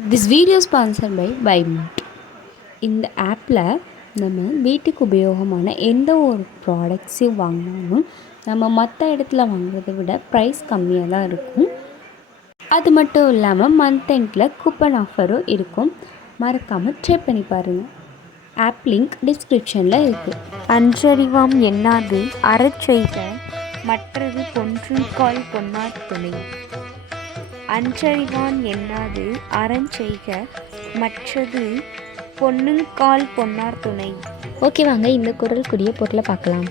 This video sponsor by பைமோட் இந்த ஆப்பில் நம்ம வீட்டுக்கு உபயோகமான எந்த ஒரு ப்ராடக்ட்ஸையும் வாங்கினாலும் நம்ம மற்ற இடத்துல வாங்குறதை விட ப்ரைஸ் கம்மியாக தான் இருக்கும். அது மட்டும் இல்லாமல் மந்த் எண்டில் கூப்பன் ஆஃபரும் இருக்கும். மறக்காமல் ட்ரை பண்ணி பாருங்கள் ஆப் லிங்க் டிஸ்கிரிப்ஷனில் இருக்குது அன்றறிவாம் என்னாது? அறச்செய்த மற்றது பொன்றுங்கால் பொன்னார் துணை. அன்றறிவான் எண்ணாது அறஞ்செய்க மற்றது பொன்னுங்கால் பொன்னார் துணை. ஓகே வாங்க இந்த குரலுக்குரிய பொருளை பார்க்கலாம்.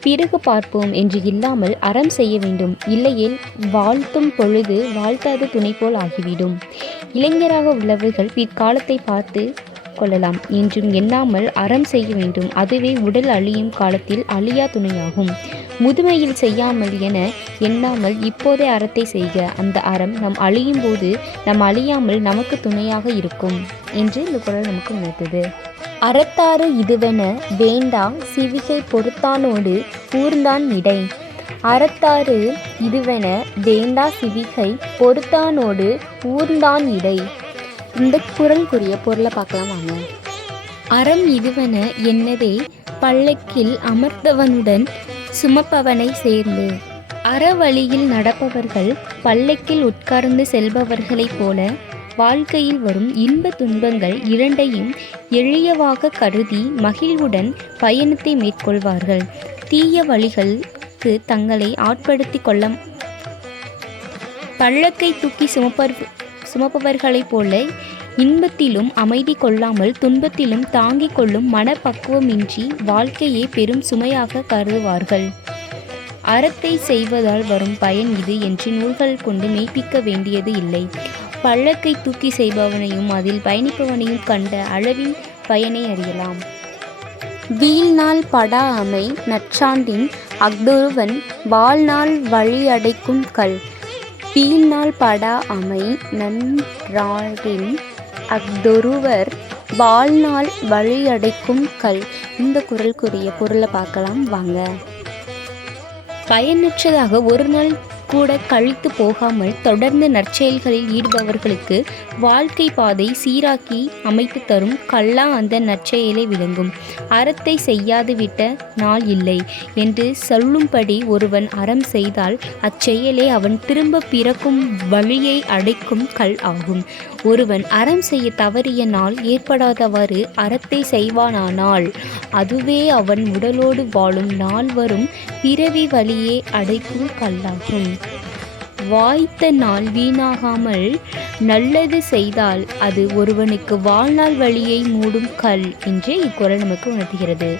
பிறகு பார்ப்போம் என்று இல்லாமல் அறம் செய்ய வேண்டும். இல்லையேல் வாழ்த்தும் பொழுது வாழ்த்தாத துணை போல் ஆகிவிடும். இளைஞராக உள்ளவர்கள் பிற்காலத்தை பார்த்து கொள்ளலாம் என்றும் எண்ணாமல் அறம் செய்ய வேண்டும். அதுவே உடல் அழியும் காலத்தில் அழியா துணையாகும். முதுமையில் செய்யாமல் என எண்ணாமல் இப்போதே அறத்தை செய்க. அந்த அறம் நம் அழியும் போது நம் அழியாமல் நமக்கு துணையாக இருக்கும் என்று இந்த குரல் நமக்கு உணர்த்தது அறத்தாறு இதுவென வேண்டா சிவிகை பொறுத்தானோடு கூர்ந்தான் இடை. அறத்தாறு இதுவென வேண்டா சிவிகை பொறுத்தானோடு ஊர்ந்தான் இடை. இந்த குரல்குரிய பொருளை பார்க்கலாம் வாங்க. அறம் இதுவென என்னதே பல்லக்கில் அமர்ந்தவனுடன் சுமப்பவனை சேர்ந்து. அறவழியில் நடப்பவர்கள் பல்லக்கில் உட்கார்ந்து செல்பவர்களைப் போல வாழ்க்கையில் வரும் இன்ப துன்பங்கள் இரண்டையும் எளியவாக கருதி மகிழ்வுடன் பயணத்தை மேற்கொள்வார்கள். தீய வழிகளுக்கு தங்களை ஆட்படுத்தி கொள்ள பள்ளக்கை தூக்கி சுமப்பர் சுமப்பவர்களைப் போல இன்பத்திலும் அமைதி கொள்ளாமல் துன்பத்திலும் தாங்கிக் கொள்ளும் மனப்பக்குவமின்றி வாழ்க்கையை பெரும் சுமையாக கருதுவார்கள். அறத்தை செய்வதால் வரும் பயன் இது என்று நூல்கள் கொண்டு மெய்ப்பிக்க வேண்டியது இல்லை. பள்ளக்கை தூக்கி செய்பவனையும் அதில் பயணிப்பவனையும் கண்ட அளவின் பயனை அறியலாம். வீழ்நாள் படா அமை நற்றாண்டின் அக்டொருவன் வாழ்நாள் வழியடைக்கும் கல். வீழ்நாள் படா அமை நன்றாடின் அஃதொருவர் வாழ்நாள் வழியடைக்கும் கல். இந்த குரலுக்குரிய பொருளை பார்க்கலாம். வாங்க. பயனற்றதாக ஒரு நாள் கூட கழித்து போகாமல் தொடர்ந்து நற்செயல்களில் ஈடுபவர்களுக்கு வாழ்க்கை பாதை சீராக்கி அமைத்து தரும் கல்லா அந்த நற்செயலை விளங்கும். அறத்தை செய்யாது விட்ட நாள் இல்லை என்று சொல்லும்படி ஒருவன் அறம் செய்தால் அச்செயலே அவன் திரும்ப பிறக்கும் வழியை அடைக்கும் கல் ஆகும். ஒருவன் அறம் செய்ய தவறிய நாள் ஏற்படாதவாறு அறத்தை செய்வானானால் அதுவே அவன் உடலோடு வாழும் நாள் வரும் பிறவி வழியே அடைக்கும் கல்லாகும். வாய்த்த நாள் வீணாகாமல் நல்லது செய்தால் அது ஒருவனுக்கு வாழ்நாள் வழியை மூடும் கல் என்று இக்குறள் நமக்கு உணர்த்துகிறது.